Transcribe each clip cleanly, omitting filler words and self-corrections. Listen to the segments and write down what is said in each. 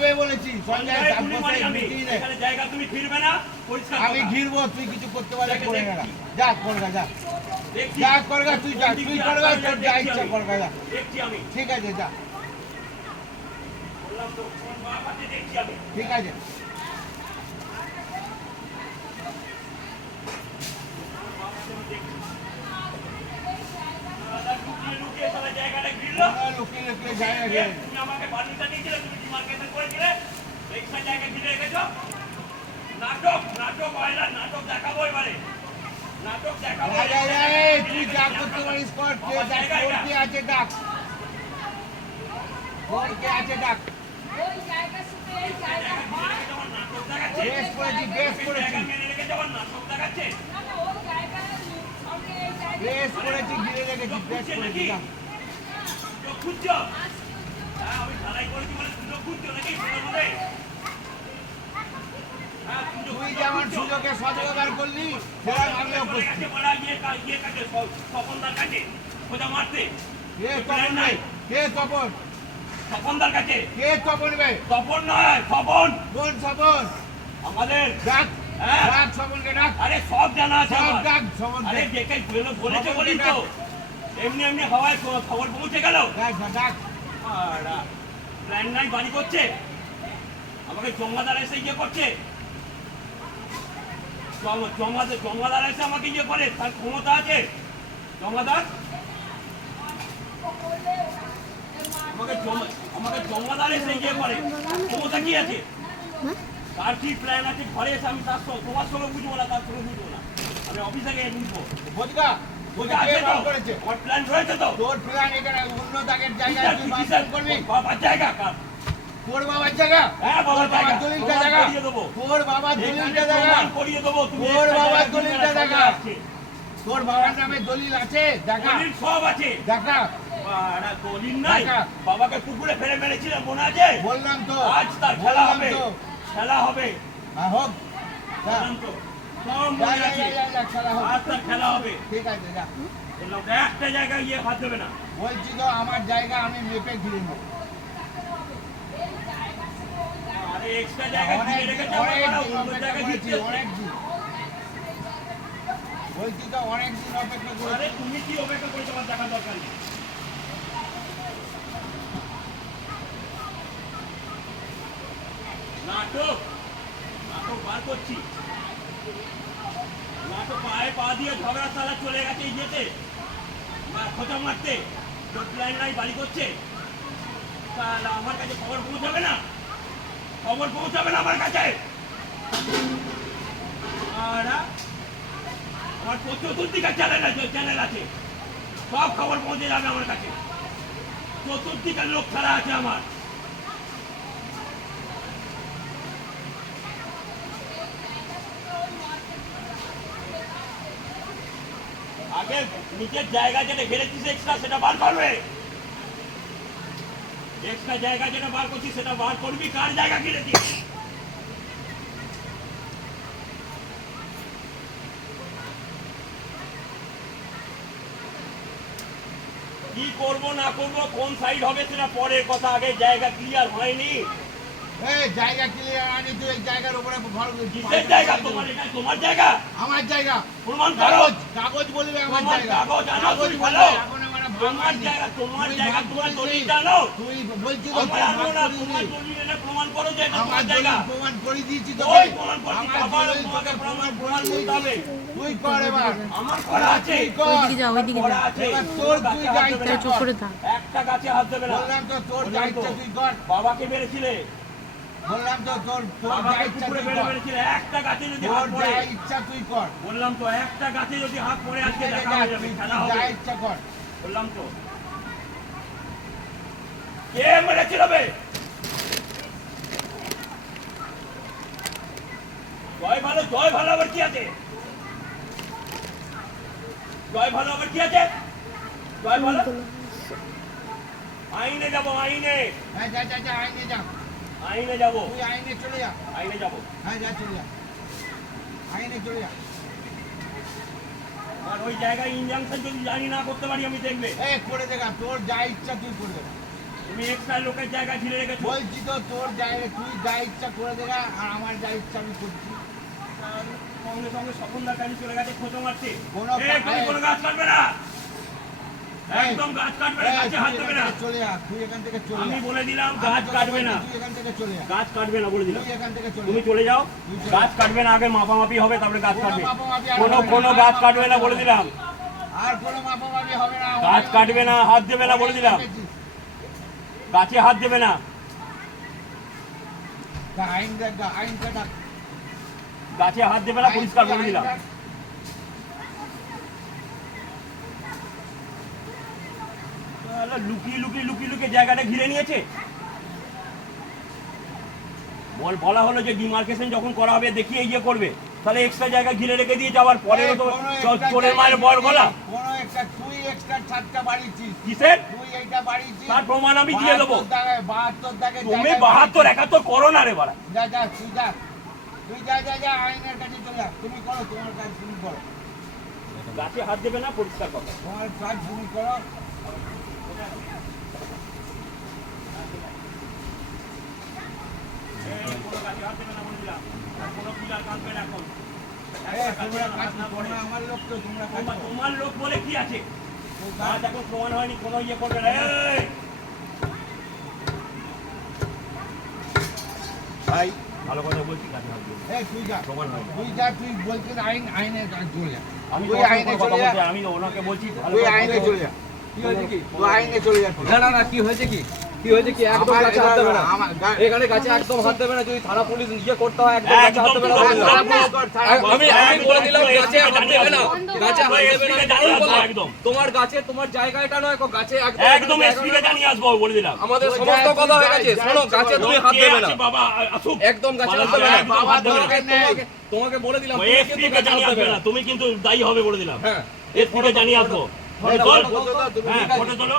কবে বলেছি এখানে জায়গা তুমি ঘিরবে না, পরিষ্কার আমি ঘিরবো, তুই কিছু করতে পারলে করে গেলা, যা করগা, যা যা করগা, তুই যা, তুই করগা, তোর যা ইচ্ছা করগা, যা। দেখছি আমি, ঠিক আছে, যা, বললাম তো কোন বাপ আছে দেখছি আমি। ঠিক আছে। লুকিয়ে সবাই জায়গাটা ঘিরলো, লুকিয়ে লুকিয়ে জায়গা ঘিরে। তুমি আমাকে পারমিশন দিয়েছিলে, তুমি ডিমার্কেশন করেছিলে, এইটা জায়গা ঘিরে রেখেছো। নাটক নাটক হয় না, নাটক দেখাবো এবারে, নাটক দেখাবো। তুই যা করতে পারিস কর, কে আছে ডাক, কে আছে ডাক। বেশ করেছি, বেশ করেছি, বেশ করেছি, ঘিরে রেখেছি, বেশ করেছি। তুই যেমন সুযোগে সদ্ব্যবহার করলি, সেরকম আমিও করছি। কে তপন ভাই, কে তপন? তপনদার কাছে। কে তপন ভাই? তপন নয়, তপন। কোন তপন? আমাদের ডাক, হ্যাঁ, ডাক সবনকে ডাক। আরে সব জানা আছে সব আমার। ডাক সবনকে। আরে দেখে বলেছে বলি তো, এমনি এমনি হাওয়ায় খবর পৌঁছে গেল। ডাক ডাক। প্ল্যান নাই বাড়ি করছে, আমাকে জমাদার এসে ইয়ে করছে, জমাদার এসে আমাকে ইয়ে করে, তার ক্ষমতা আছে। জমাদার আমাকে জমাদার এসে ইয়ে করে, ক্ষমতা কি আছে? তার কি প্ল্যান আছে ঘরে এসে, আমি তার তোমার সঙ্গে বুঝবো না, তার সঙ্গে বুঝবো না, আমি অফিসে গিয়ে বুঝবো। বোঝগা, বোঝা আছে তো? আমার প্ল্যান রয়েছে তো। তোর প্ল্যান এখানে অন্য দাগের জায়গায় তুই বাসন করবি। বাবার জায়গা কার? তোর বাবার জায়গা? হ্যাঁ, বাবার জায়গা। দলিলটা জায়গা করিয়ে দেবো। তোর বাবার দলিলটা জায়গা করিয়ে দেবো। তুমি তোর একটা বাবার জায়গা দলিলটা কিনে জায়গা রাখো। তোর বাবার নামে দলিল আছে? দেখা দলিল সব আছে। দেখা বাড়া, দলিল নাই। দেখা। বাবাকে পুকুরে ফেলে মেরেছিলাম, মনে আছে? বললাম তো, আজ তার খেলা বললাম হবে, তো। খেলা হবে। হোক, যা, বললাম তো, সব যা, মনে যা, আছে। যা, যা, খেলা হোক। আজ তার খেলা হবে। ঠিক আছে, যা। বললাম তো, একটা জায়গায় গিয়ে হাত দেবে না। বলছি তো আমার জায়গা আমি মেপে ঘিরে নেবো। আরে এক্সট্রা জায়গা ঘিরে রেখেছে, আমার অনেক বাড়া, দিন অন্য অপেক্ষা জায়গায় করেছি, ঘিরতে অনেক দিন। বলছি তো অনেক দিন অপেক্ষা করেছি। আরে তুমি কি অপেক্ষা করেছো আমার দেখার দরকার নেই। নাটক নাটক বার করছি, নাটক পায়ে পা দিয়ে ঝগড়া তালা চলে গেছে ইয়েতে, খোঁচা মারতে, প্ল্যান নাই বাড়ি করছে। তাহলে আমার কাছে খবর পৌঁছাবে না, খবর পৌঁছাবে না আমার কাছে। আর আমার চতুর্দিকে চ্যানেল আছে, সব খবর পৌঁছে যাবে আমার কাছে। চতুর্দিকের লোক ছাড়া আছে আমার। আগে নিজের জায়গা যেটা ঘিরেছিস এক্সট্রা, সেটা বার করবে। এক্সট্রা জায়গা যেটা বার করছিস সেটা বার করবি। কার জায়গা ঘিরেছিস? কি করব না করব, কোন সাইড হবে সেটা পরের কথা, আগে জায়গা ক্লিয়ার হয়নি। এই জায়গা ক্লিয়ার আনি, তুই এই জায়গার উপরে ঘর কিসের জায়গা? তোমার এটা তোমার জায়গা। আমার জায়গা প্রমাণ করো। কাগজ কাগজ বলবে আমার তোমার জায়গা। কাগজ আনো, কাগজ তুমি বলবে, ভালো। এখন আমার তোমার জায়গা, তোমার জায়গা, তোমার দলিলটা আনো। তুই বলছিস তো আমার আনো না, তোমার দলিল এনে প্রমাণ করো যে এটা আমার তোমার জায়গা। দলিল প্রমাণ করে দিয়েছি তো। ওই প্রমাণ করছি, আবার তোমাকে প্রমাণ করতে হবে। তুই কর এবার। আমার করা আছে। তুই কর। ওইদিকে যা, ওইদিকে করা যা। আছে। এবার তোর তুই যা ইচ্ছা চুপ করে থাক। একটা গাছে হাত দেবে না। বললাম তো তোর যা ইচ্ছা তুই কর। বাবাকে মেরেছিলে, বললাম তো তোর যা বাবাকে ইচ্ছা কুকুরে তুই মেরে কর। মেরেছিলে। একটা গাছে যদি তোর হাত যা পড়ে, ইচ্ছা তুই কর। বললাম তো একটা গাছে যদি হাত পড়ে আজকে ঠিক আছে, দেখা হয়ে যাবে, তুই খেলা যা হবে। ইচ্ছা কর। বললাম তো। কে মেরেছিল বে? জয় ভালো আবার কি আছে? জয় ভালো আবার কি আছে? জয় ভালো আইনে যাবো, আইনে হ্যাঁ, যা যা যা, আইনে যা। আইনে যাবো, তুই আইনে চলে যা। আইনে যাবো। হ্যাঁ, যা চলে যা। আইনে চলে যা। আর ওই জায়গায় ইনজাংশন যদি জানি না করতে পারি আমি, দেখবে করে দেখা, তোর যা ইচ্ছা তুই করে দেখা। তুমি তুমি এক্সট্রা লোকের জায়গা ঘিরে রেখেছো। বলছি তো তোর জায়গা তুই যা ইচ্ছা করে দেগা আর আমার যা ইচ্ছা আমি করছি। সঙ্গে সঙ্গে স্বপনদার কাছে চলে গেছে খোঁচো মারতে। কোনো তুমি কোনো গাছ কাটবে না, একদম গাছ কাটবে না, গাছে হাত দেবে না। চলে যা, তুই এখান থেকে চলে যা। আমি বলে দিলাম গাছ কাটবে না, তুই এখান থেকে চলে যা, গাছ কাটবে না বলে দিলাম। তুই এখান থেকে চলে তুমি যা। চলে যাও, তুই চলে গাছ যা। কাটবে না, আগে মাপামাপি হবে তারপরে গাছ কোনো কাটবে। মাপামাপি আর কোনো হবে না। কোনো গাছ কাটবে না বলে দিলাম, আর কোনো মাপামাপি হবে না। গাছ কাটবে না, হাত দেবে না বলে দিলাম, গাছে হাত দেবে না। আইন দেখ, আইনটা দেখ। গাছে হাত দেবে না, পরিষ্কার বলে দিলাম। লুকিয়ে লুকিয়ে লুকিয়ে লুকিয়ে জায়গাটা ঘিরে নিয়েছে। বলা হলো যে ডিমার্কেশন যখন করা হবে দেখিয়ে ইয়ে করবে, তাহলে এক্সট্রা জায়গা ঘিরে রেখে দিয়ে যাওয়ার পরে তো চোরের মায়ের বর গলা। কোনো একটা তুই এক্সট্রা ছাদটা বাড়িয়েছিস, কিসের তুই এইটা বাড়িয়েছিস, তার প্রমাণ আমি দিয়ে দেবো। 72 দাগে তুমি 72 71 করো না রে বাড়া। যা যা তুই যা, তুই যা যা যা আইনের কাছে চলে যা। তুমি করো তোমার কাজ, তুমি করো গাছে হাত দেবে না, পরিষ্কার কথা। তোমার কাজ তুমি করো। কোনো গাছে হাত দেবে না বলে দিলাম, কোনো পিলার কাটবে না এখন। তোমরা কাজ তোমরা আমার লোক তো, তোমরা কাজ করো। তোমার লোক বলে কি আছে, তো গাছ এখন প্রমাণ হয়নি, কোনো ইয়ে করবে না। এই! ভাই ভালো কথা বলছি, গাছে হাত দেবে না। এই তুই যা, প্রমাণ হয়নি। তুই যা, তুই বলছিস আইনের কাজ চলে যা। আমি তুই তোমার আইনে সঙ্গে কথা চলে যা, বলছি, আমি ওনাকে বলছি ভালো তুই কথা আইনে বলতে। চলে যা। কি হয়েছে কি? তুই আইনে চলে যা। না কি হয়েছে কি? কি হয়েছে কি? একদম আমার গাছে হাত দেবে না। আমার গা- এখানে গাছে একদম হাত দেবে না। যদি থানা পুলিশ ইয়ে করতে হয় একদম গাছে হাত দেবে না। একদম থানা পুলিশ কর, থানা পুলিশ আমি কর। আমি বলে দিলাম গাছে হাত দেবে না। গাছে হাত দেবে না। জানিয়ে আসবো একদম। তোমার গাছে তোমার জায়গা এটা নয়, গাছে একদম এসপিকে জানিয়ে আসবো বলে দিলাম। আমাদের সমস্ত কথা হয়ে গেছে। শোনো, গাছে তুমি হাত কে দেবে না। আছে বাবা আসুক, একদম গাছে হাত দেবে না। একদম হাত দেবে না। তোমাকে বলে দিলাম তুমি কিন্তু এসপিকে গাছে জানিয়ে হাত আসবে দেবে না, না। তুমি কিন্তু দায়ী হবে বলে দিলাম। হ্যাঁ, এসপিকে জানিয়ে আসবো। এই চল। ফটো দাও, তুমি হ্যাঁ ফটো তোলো,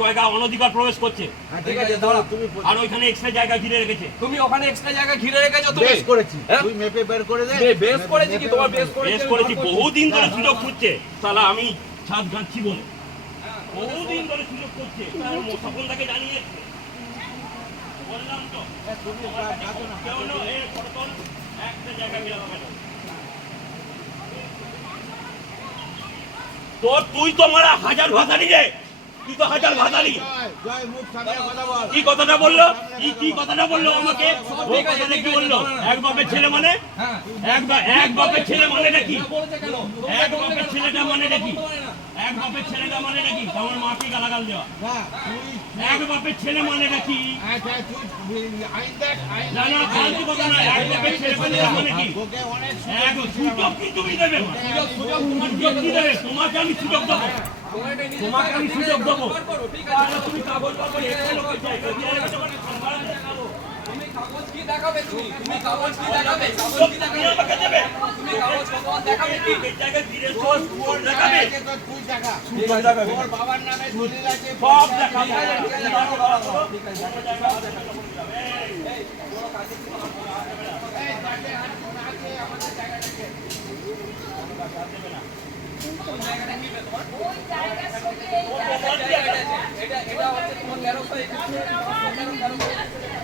জায়গা অনধিকার প্রবেশ করছে হ্যাঁ, ঠিক আছে দাঁড়াও, তুমি আর ওইখানে এক্সট্রা জায়গা ঘিরে রেখেছে। তুমি ওখানে এক্সট্রা জায়গা ঘিরে রেখেছো তুমি। বেশ করেছি, হ্যাঁ? তুই মেপে বের করে দে। বেশ করেছি কি? তোমার বেশ বেশ করেছি, বহুদিন ধরে সুযোগ খুঁজছে তাহলে আমি ছাদ গাঁচ্ছি বলে, বহুদিন ধরে সুযোগ করছে। স্বপনদাকে জানিয়ে বললাম তো, তুমি কাটো না। কেউ না, এই ফটো তোল, একটা জায়গা ঘিরে হবে না। তুই তো মারা হাজার ভাতারি রে, তুই তো হাজার ভাতারি। জয়, জয়, মুখ সামনে কথা বল। কি কথাটা বললো, কি কথাটা বললো আমাকে, ও কথাটা কি বললো? এক বাপের ছেলে মানে, হ্যাঁ, এক বাপের ছেলে মানে নাকি, বলছে কেন? এক বাপের ছেলেটা মানে নাকি, এক বাপের ছেলেটা মানে নাকি আমার মাকে গালাগাল দেওয়া। না, তুই এক বাপের ছেলে মানে নাকি, আচ্ছা, তুই আইন দেখ, আইন না না ফালতু কথা না, এক বাপের ছেলে মানে কি, তোকে অনেক এক সুযোগ কি তুমি দেবে? সুযোগ কি দেবে? তোমাকে আমি সুযোগ দেবো, তোমাকে আমি সুযোগ দেবো। ঠিক তাহলে তুমি কাগজ পাবো, একটা লোকের জায়গা ঘিরে রেখেছো মানে সম্মান দেখাবো। তুমি কাগজ কি দেখাবে? তুমি কাগজ কি দেখাবে? কাগজ কি তুমি দেখাবে? আমাকে দেবে, তুমি কাগজ কত দেখাবে কি? এই জায়গায় ঘিরে সব দেখাবে, আছে তো তুই দেখা। ঠিক আছে, তোর বাবার নামে দলিল আছে, সব দেখাবে। এই যাতে হাত না আছে আমাদের জায়গাটাকে। এটা হচ্ছে তোমার 1300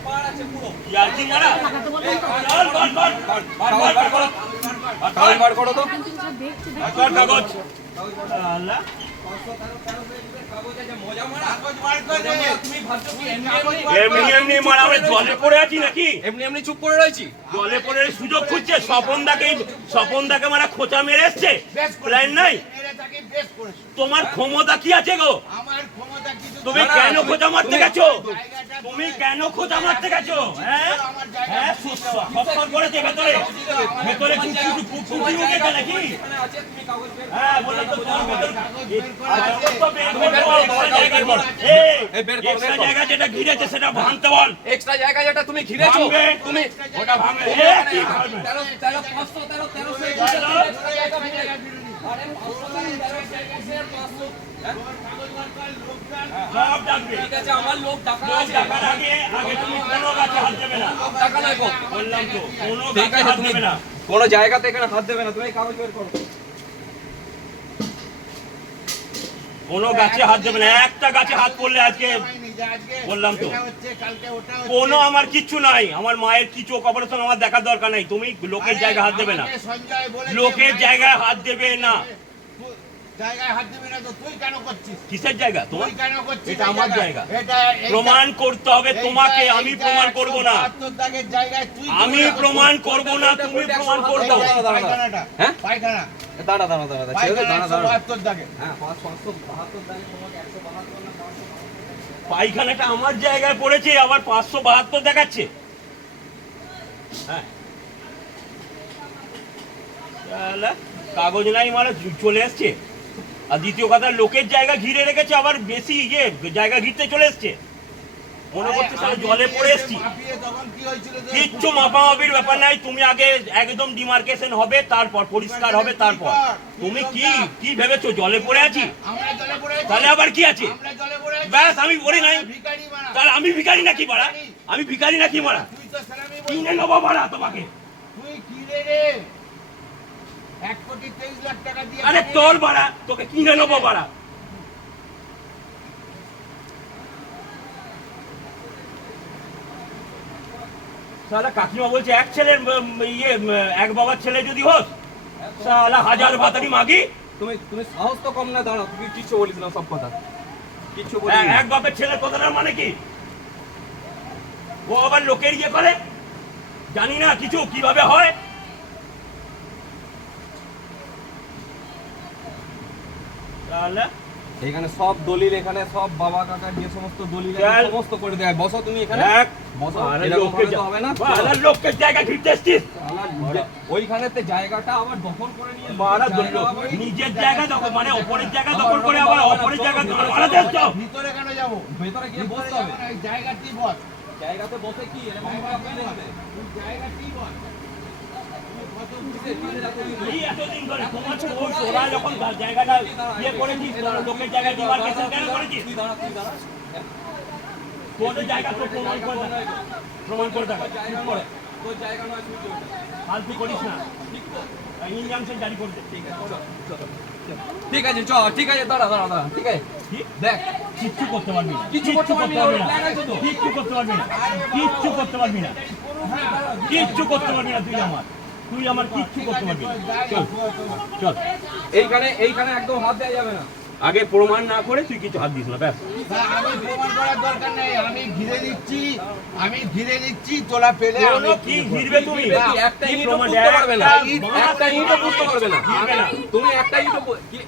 পার আছে পুরো। ইয়ার্কি মারা, চল বল বল, কাগজ বার করো। কাগজ বার করো তো। কর কাগজ। আল্লাহ, কাগজে যে মজা মারা। কাগজ বার কর দে। তুমি ভাবছো কি এমনি এমনি মারা আমি জলে পড়ে আছি নাকি? এমনি চুপ করে রয়েছি? জলে পড়ে সুযোগ খুঁজছে, স্বপনদাকে মারা খোঁচা মেরে এসছে, বেশ প্ল্যান নাই। মেরে থাকি, বেশ করেছো। তোমার ক্ষমতা কি আছে গো? আমার ক্ষমতা কিছু তুমি না, কেন তুমি- খোঁচা মারতে তুমি- গেছো? জায়গাটা তুমি কেন খোঁচা মারতে গেছো? হ্যাঁ আমার জায়গা হ্যাঁ, সফর করেছে ভেতরে, ভেতরে কুকুর উঠেছে নাকি? এখানে আছে, তুমি কাগজ বের করো। হ্যাঁ বললাম তো তোমার ভেতরে কাগজ বের করা আছে। তো বের করতে বল, extra জায়গা বল। এই বের করো, extra বের করো। জায়গা যেটা ঘিরেছে সেটা ভাঙতে বল। এক্সট্রা জায়গা যেটা তুমি ঘিরেছো ভাঙবে। তুমি ওটা ভাঙবে। তুমি এ, ওখানে কি ভাঙবে? 1300 চলো। extra জায়গা ভেঙে গেছে। আরে 500 কাগজ বার কর, লোকজন। সব ডাকবে। ঠিক আছে, আমার লোক ডাকা লোক আছে। ডাকার আগে তুমি কোনো গাছে হাত দেবে না। টাকা নাই গো। বললাম তো, কোনো ঠিক গাছে আছে, হাত তুমি দেবে না। কোন জায়গাতে এখানে হাত দেবে না। তুমি এই কাগজ বের করো। কোনো গাছে হাত দেবে না। একটা গাছে হাত পড়লে আজকে যে আজকে বললাম তো। এটা হচ্ছে, কালকে ওটা হচ্ছে। কোনো আমার কিচ্ছু নাই, আমার মায়ের কি চোখ অপারেশন আমার দেখার দরকার নাই। তুমি লোকের আরে, জায়গায় হাত দেবে না, আমাকে সঞ্জয় বলেছে, লোকের মায়ের জায়গায় হাত দেবে না। তুই জায়গায় হাত দিবি না তো তুই কেন করছিস? কিসের জায়গা তোমার? তুই কেন করছিস? এটা এই আমার জায়গা। এটা প্রমাণ করতে হবে তোমাকে, আমি প্রমাণ করব না। 172 দাগের জায়গায় তুই আমি প্রমাণ করব না, তুমি প্রমাণ করে দাও। পায়খানাটা, হ্যাঁ? পায়খানা, দাঁড়া দাঁড়া দাঁড়া ছেড়ে দে, দাঁড়া দাঁড়া 172 দাগে। হ্যাঁ 572 দাগে তোমাকে 172 না 572 পায়খানাটা আমার জায়গায় পড়েছে, আবার 572 দেখাচ্ছে। হ্যাঁ, তাহলে কাগজ নাই মানে চলে এসছে। আর দ্বিতীয় কথা, লোকের জায়গা ঘিরে রেখেছে, আবার বেশি জায়গা ঘিরতে চলে এসছে। মনে করছে সারা জলে পড়ে এসছি। মাপিয়ে তখন কি হয়েছিল যে- কিচ্ছু মাপামাপির ব্যাপার নাই। তুমি আগে একদম ডিমার্কেশন হবে, তারপর পরিষ্কার হবে, তারপর তুমি কি ভেবেছো জলে পড়ে আছি? আমরা জলে পড়ে আছি। তাহলে আবার কি আছে? আমরা জলে পড়ে আছি। ব্যাস, আমি পড়ি নাই। ভিখারি মারা। তাহলে আমি ভিখারি নাকি মারা? আমি ভিখারি নাকি মারা? তুই তো সালামি বলছিস। কিনে নেবো মারা তোমাকে। তুই কি রে 1,23,00,000 টাকা দিয়ে আরে তোর মারা, তোকে কিনে নেবো মারা। সালা কাকিমা বলছে এক ছেলের এক বাবার ছেলে যদি হোস, সালা 1000 ভাতারি মাগি। তুমি তুমি সাহস তো কম না, দাঁড়া তুই কিচ্ছু বলিস না, সব কথা কিচ্ছু বলিস না। এক বাপের ছেলের কথাটার মানে কি? ও আবার লোকের ইয়ে করে, জানি না কিছু কিভাবে হয়। তাহলে এখানে সব দলিল, এখানে সব বাবা কাকা যে সমস্ত দলিল আছে, চল। সমস্ত করে দেয়। বসো তুমি এখানে এক বসো, আরে এরকম লোকের ভাবে তো হবে না। লোকের জায়গা ঘিরতে এসছিস। ওইখানেতে জায়গাটা আবার দখল করে নিয়ে মারা জায়গা আবার- নিজের জায়গা দখল, মানে ওপরের জায়গা দখল করে আবার অপরের জায়গা দখল করে দিচ্ছ। ভিতরে কেন যাবো? ভেতরে গিয়ে ভিতরে বসতে যাবো হবে। না, এই জায়গাতেই বস। জায়গাতে বসে কি এরকম ভাবে বসতে হবে? তুই জায়গাতেই বস। এই এতদিন ধরে তোমার তোরা যখন জায়গাটা ইয়ে করেছিস, লোকের জায়গায় ডিমার্কেশন কেন করেছিস? তুই দাঁড়া, তুই দাঁড়া। তোদের জায়গা তো প্রমাণ করে দেখা, প্রমাণ করে দেখা। জায়গা নয়, তোর জায়গা নয়, তুই চলে যা। ফালতু করিস না, ঠিক তো? ইনজাংশন জারি করে দে। ঠিক আছে, চল, চল। ঠিক আছে চ, ঠিক আছে, দাঁড়া দাঁড়া দাঁড়া, ঠিক আছে কি? দেখ কিচ্ছু করতে পারবি না, কিচ্ছু করতে পারবি না, পারবি না, plan আছে তো? কিচ্ছু করতে পারবি না, কিচ্ছু করতে পারবি না, কিচ্ছু করতে পারবি না। তুই আমার কিচ্ছু করতে পারবি না। চল চল, এইখানে একদম হাত দেওয়া যাবে না। আগে প্রমাণ না করে তুই কিছু হাত দিস না, ব্যাস। না, আমি প্রমাণ করার দরকার নেই, আমি ঘিরে দিচ্ছি, তোলা পেলে আমি কি ঘিরবে তুমি? তুই একটা কি ইটও প্রমাণ? পুঁততে পারবে না, একটা একটা ইটও পুঁততে পারবে না। ঘিরবে না। তুমি একটা ইটও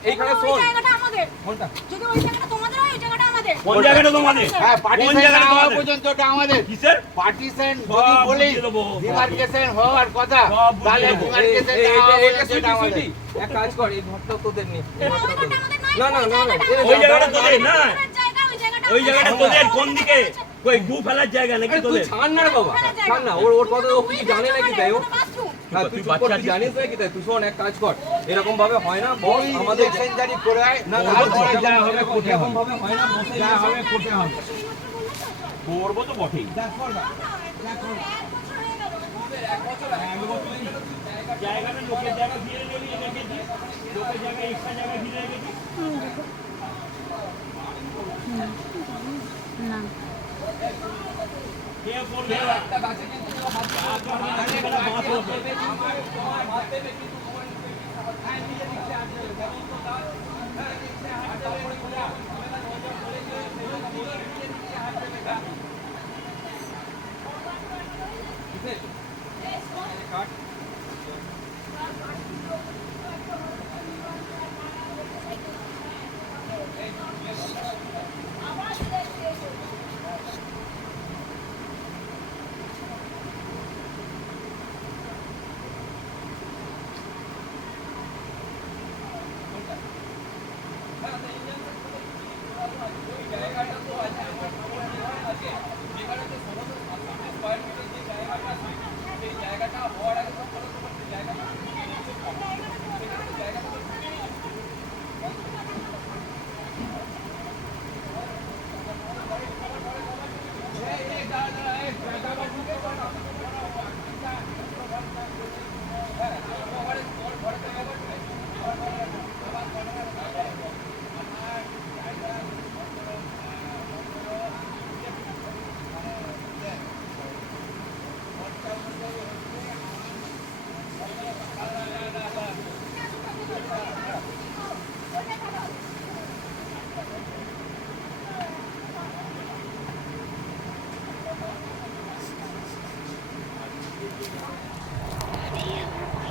এইখানে ওই শোন জায়গাটা আমাদের। কোনটা? যদি ওই জায়গাটা তোমাদের হয়, ওই জায়গাটা আমাদের। কোন জায়গাটা তোমাদের? হ্যাঁ, কোন পার্টিশন জায়গাটা না হওয়া তোমাদের? পর্যন্ত ওটা আমাদের। কিসের? পার্টিশন সব যদি বলি বুঝিয়ে দেবো। ডিমার্কেশন হওয়ার কথা, সব বুঝিয়ে তাহলে দেবো। ডিমার্কেশন এই- না এই- হওয়া এই- পর্যন্ত সুইটি, এটা আমাদের। সুইটি, এক কাজ কর, এই ঘরটা তোদের নি। ওই ঘরটা আমাদের নয়, না, না, ওই না, না, জায়গাটা ওই জায়গাটা আমাদের। তোদের না। ওই জায়গা, ওই জায়গাটা ওই জায়গাটা আমাদের। তোদের কোন দিকে? ওই গু ফেলার জায়গা নাকি আরে তুই তোদের? ছাড় না রে বাবা, ছাড় না, ওর কথা ও কি জানে নাকি তাই ও? বাথরুম। হ্যাঁ তুই চুপ কর, তুই জানিস নাকি তাই? তুই শোন, এক কাজ কর, এরকম ভাবে হয় না বস, ওই আমাদের ইলেকশন জারি করে আয়, না না তারপরে যা হবে কোর্টে এরকম হবে। ভাবে হয় না, বসে যা গিয়ে হবে কোর্টে হবে। করবো তো বটেই। যা করবা, যা করবা। জায়গাটা লোকের জায়গা ঘিরে রেখেছি, লোকের জায়গা এক্সট্রা জায়গা ঘিরে রেখেছি। কে করবে? একটা গাছে কিন্তু কেউ হাত দেবে না, বাঁশ হবে। হাত দেবে কিন্তু তোমার নিজে দিচ্ছে হাত দেবে, যেমন তো তার, হ্যাঁ, দিচ্ছে হাত দেবে, তারপরে বলে,